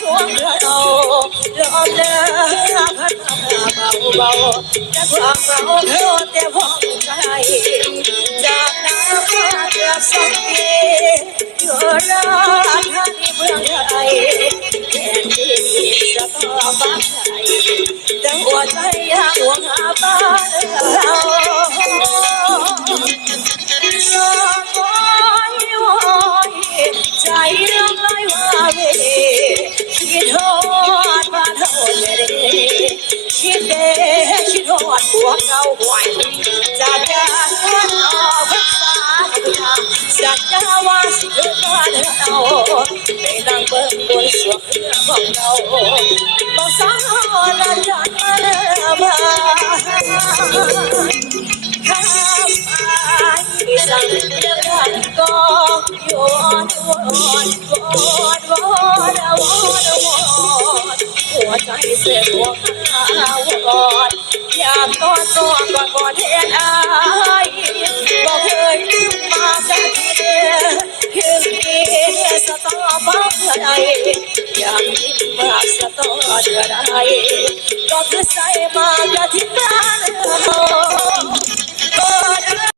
ทวงเรายอมแล้วพัดพาเบาๆแต่ความเราเท่าแต่พองใจจากน้ำมาเกือบสองปีอยู่ราชธานีเมืองไทยแทนที่จะต้องฟังใจแต่หัวใจยัง คิดฮอดหัวเก่าหวยจากการวันออกพรรษาจากยาว่าสิเกิดบ้านเฮาไปนั่งเบิ่งบนสวงเรือของเราบ่สาวละจันมาข้ามไปสั่งเรื่องกันก็ยอนวอนวอนวอนวอนวอนหัวใจเสียหัวขาวากกอดกอดกอดกอดแทนอายบอกเคยลืมมาสักทีคืนนี้สตอบ้าอะไรอยากยิ้มมากสตอเดือดอะไรก็คือใจมากระที่บ้านเฮา